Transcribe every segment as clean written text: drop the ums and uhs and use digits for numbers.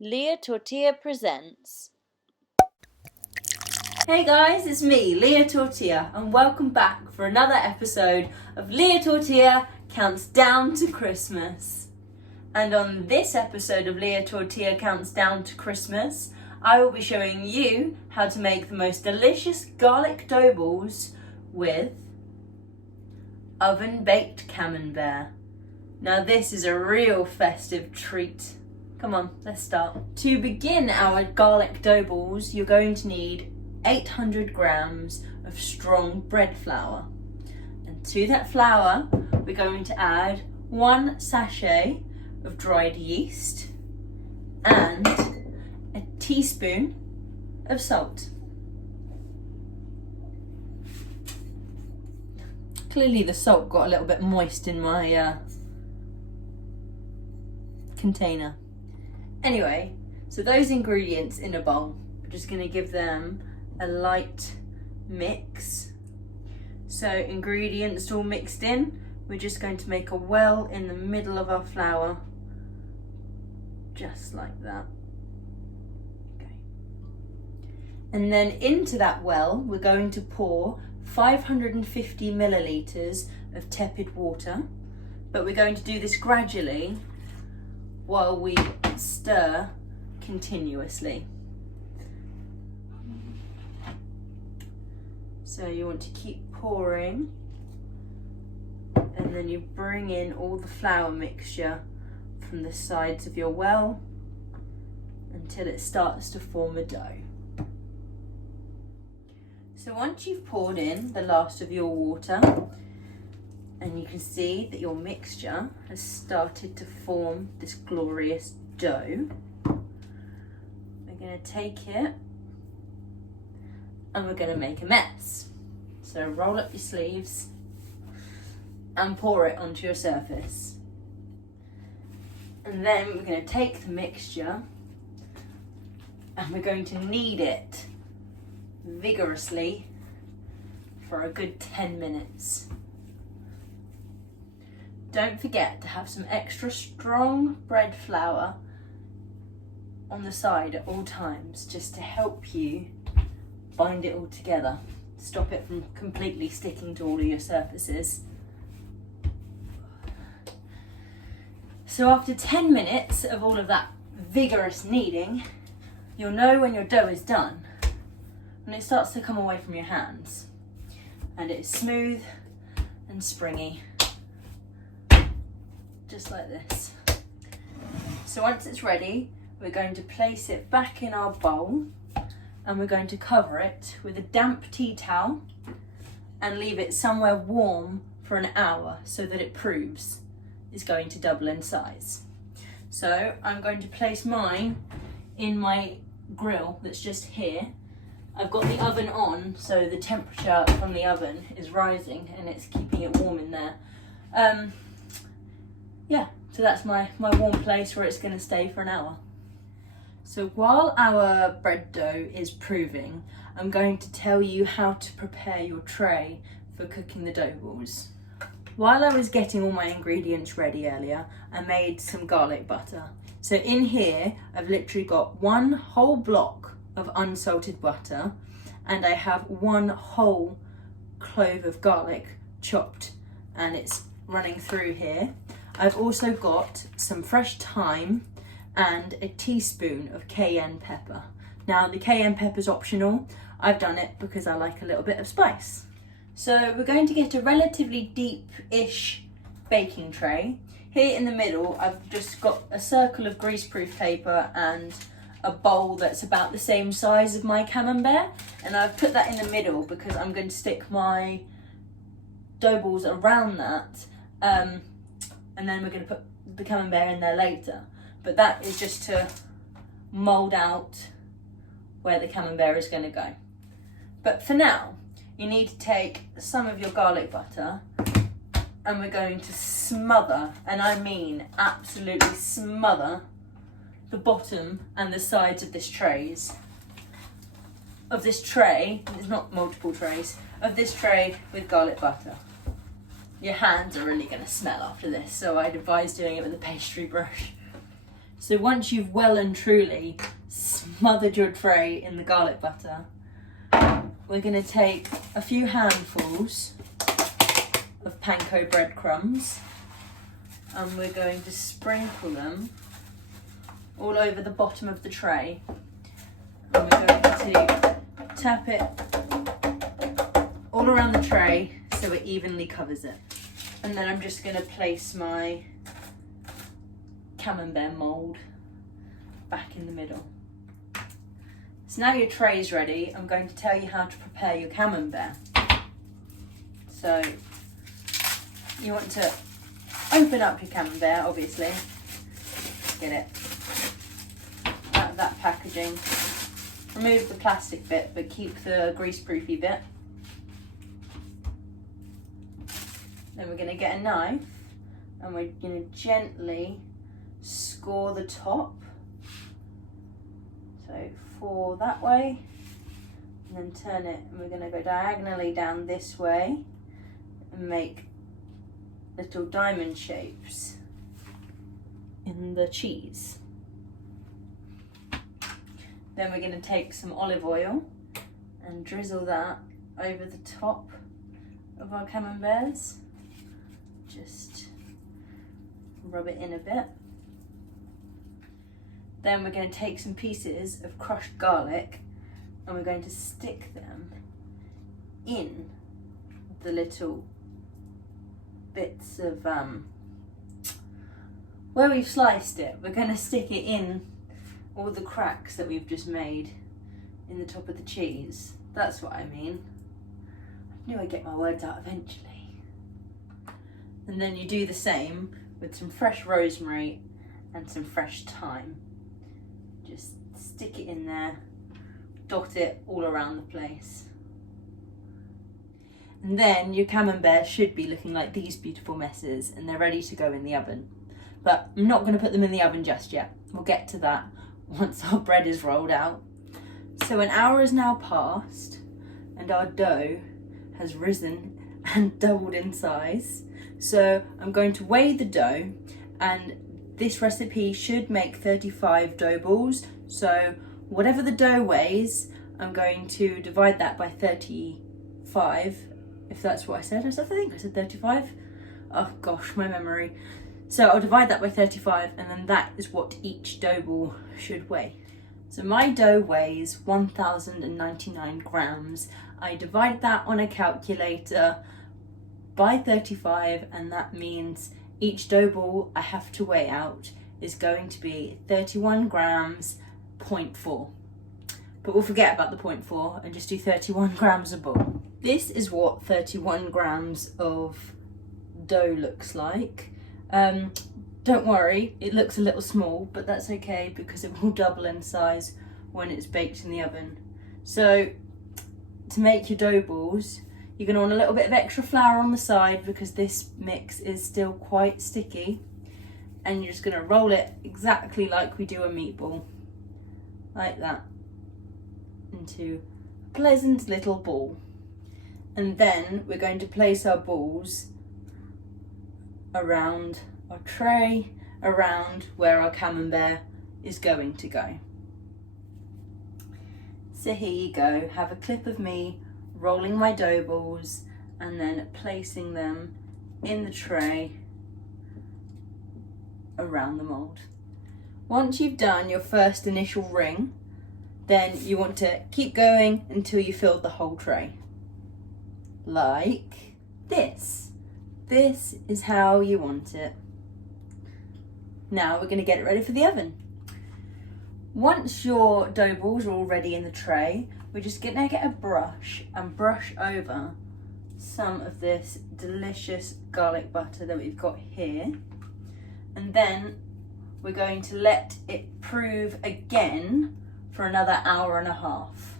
Lia Tortilla presents. Hey guys, it's me, Lia Tortilla, and welcome back for another episode of Lia Tortilla Counts Down to Christmas. And on this episode of Lia Tortilla Counts Down to Christmas, I will be showing you how to make the most delicious garlic dough balls with oven-baked camembert. Now this is a real festive treat. Come on, let's start. To begin our garlic dough balls, you're going to need 800 grams of strong bread flour. And to that flour, we're going to add 1 sachet of dried yeast and a teaspoon of salt. Clearly the salt got a little bit moist in my container. Anyway, so those ingredients in a bowl, we're just going to give them a light mix. So ingredients all mixed in, we're just going to make a well in the middle of our flour, just like that. Okay. And then into that well, we're going to pour 550 millilitres of tepid water, but we're going to do this gradually while we stir continuously. So you want to keep pouring, and then you bring in all the flour mixture from the sides of your well until it starts to form a dough. So once you've poured in the last of your water, and you can see that your mixture has started to form this glorious dough, we're going to take it and we're going to make a mess. So roll up your sleeves and pour it onto your surface. And then we're going to take the mixture and we're going to knead it vigorously for a good 10 minutes. Don't forget to have some extra strong bread flour on the side at all times, just to help you bind it all together, stop it from completely sticking to all of your surfaces. So after 10 minutes of all of that vigorous kneading, you'll know when your dough is done, when it starts to come away from your hands and it's smooth and springy, just like this. So once it's ready, we're going to place it back in our bowl and we're going to cover it with a damp tea towel and leave it somewhere warm for an hour so that it proves it's going to double in size. So I'm going to place mine in my grill that's just here. I've got the oven on, so the temperature from the oven is rising and it's keeping it warm in there. Yeah, so that's my warm place where it's going to stay for an hour. So while our bread dough is proving, I'm going to tell you how to prepare your tray for cooking the dough balls. While I was getting all my ingredients ready earlier, I made some garlic butter. So in here, I've literally got 1 whole block of unsalted butter, and I have 1 whole clove of garlic chopped, and it's running through here. I've also got some fresh thyme and a teaspoon of cayenne pepper. Now the cayenne pepper is optional. I've done it because I like a little bit of spice. So we're going to get a relatively deep-ish baking tray. Here in the middle, I've just got a circle of greaseproof paper and a bowl that's about the same size as my camembert. And I've put that in the middle because I'm going to stick my dough balls around that. And then we're going to put the camembert in there later. But that is just to mould out where the camembert is going to go. But for now, you need to take some of your garlic butter and we're going to smother, and I mean absolutely smother, the bottom and the sides of this tray. There's not multiple trays, of this tray with garlic butter. Your hands are really going to smell after this, so I'd advise doing it with a pastry brush. So once you've well and truly smothered your tray in the garlic butter, we're going to take a few handfuls of panko breadcrumbs and we're going to sprinkle them all over the bottom of the tray, and we're going to tap it all around the tray so it evenly covers it. And then I'm just going to place my Camembert mould back in the middle. So now your tray is ready, I'm going to tell you how to prepare your Camembert. So you want to open up your Camembert, obviously, get it out of that packaging. Remove the plastic bit, but keep the greaseproofy bit. Then we're going to get a knife and we're going to gently score the top. So 4 that way, and then turn it, and we're going to go diagonally down this way and make little diamond shapes in the cheese. Then we're going to take some olive oil and drizzle that over the top of our camemberts. Just rub it in a bit. Then we're going to take some pieces of crushed garlic and we're going to stick them in the little bits of where we've sliced it. We're going to stick it in all the cracks that we've just made in the top of the cheese. That's what I mean. I knew I'd get my words out eventually. And then you do the same with some fresh rosemary and some fresh thyme. Just stick it in there, dot it all around the place. And then your camembert should be looking like these beautiful messes, and they're ready to go in the oven. But I'm not going to put them in the oven just yet. We'll get to that once our bread is rolled out. So an hour has now passed and our dough has risen and doubled in size. So I'm going to weigh the dough, and this recipe should make 35 dough balls. So whatever the dough weighs, I'm going to divide that by 35, if that's what I said. I think I said 35. Oh gosh, my memory. So I'll divide that by 35, and then that is what each dough ball should weigh. So my dough weighs 1,099 grams. I divide that on a calculator by 35, and that means each dough ball I have to weigh out is going to be 31 grams, 0.4. But we'll forget about the 0.4 and just do 31 grams a ball. This is what 31 grams of dough looks like. Don't worry, it looks a little small, but that's okay because it will double in size when it's baked in the oven. So to make your dough balls, you're going to want a little bit of extra flour on the side because this mix is still quite sticky, and you're just going to roll it exactly like we do a meatball, like that, into a pleasant little ball. And then we're going to place our balls around our tray, around where our camembert is going to go. So here you go, have a clip of me rolling my dough balls and then placing them in the tray around the mould. Once you've done your first initial ring, then you want to keep going until you filled the whole tray. Like this. This is how you want it. Now we're going to get it ready for the oven. Once your dough balls are all ready in the tray, we're just going to get a brush and brush over some of this delicious garlic butter that we've got here. And then we're going to let it prove again for another hour and a half.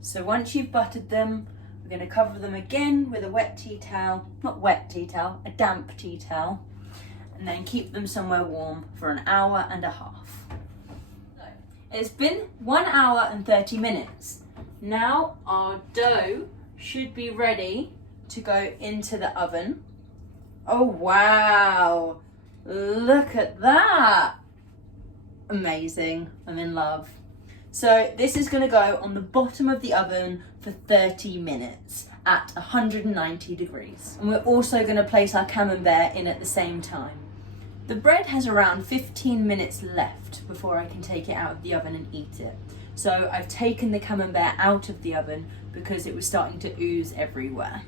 So once you've buttered them, we're going to cover them again with a wet tea towel, not wet tea towel, a damp tea towel, and then keep them somewhere warm for an hour and a half. So, it's been 1 hour and 30 minutes. Now our dough should be ready to go into the oven. Oh wow, look at that. Amazing, I'm in love. So this is going to go on the bottom of the oven for 30 minutes at 190 degrees. And we're also going to place our camembert in at the same time. The bread has around 15 minutes left before I can take it out of the oven and eat it. So I've taken the camembert out of the oven because it was starting to ooze everywhere.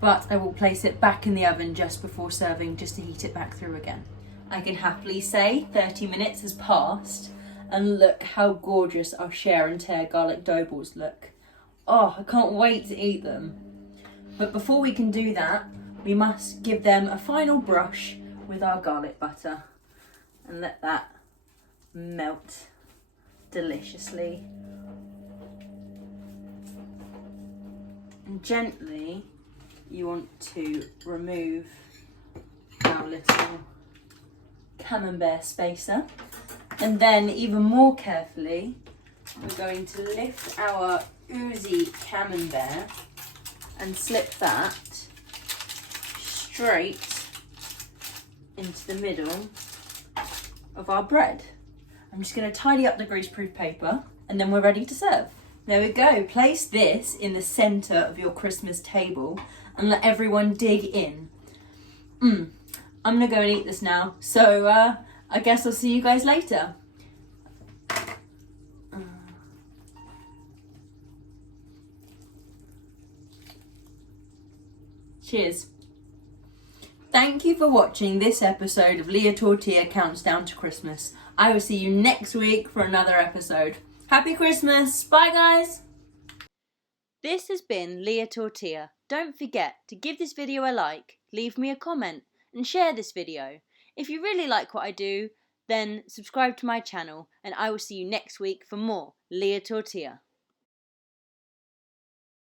But I will place it back in the oven just before serving, just to heat it back through again. I can happily say 30 minutes has passed, and look how gorgeous our Share and Tear garlic dough balls look. Oh, I can't wait to eat them. But before we can do that, we must give them a final brush with our garlic butter and let that melt deliciously. And gently, you want to remove our little camembert spacer. And then even more carefully, we're going to lift our oozy camembert and slip that straight into the middle of our bread. I'm just going to tidy up the greaseproof paper and then we're ready to serve. There we go. Place this in the centre of your Christmas table and let everyone dig in. I'm going to go and eat this now. So I guess I'll see you guys later. Cheers. Thank you for watching this episode of Lia Tortilla Counts Down to Christmas. I will see you next week for another episode. Happy Christmas. Bye, guys. This has been Lia Tortilla. Don't forget to give this video a like, leave me a comment, and share this video. If you really like what I do, then subscribe to my channel, and I will see you next week for more Lia Tortilla.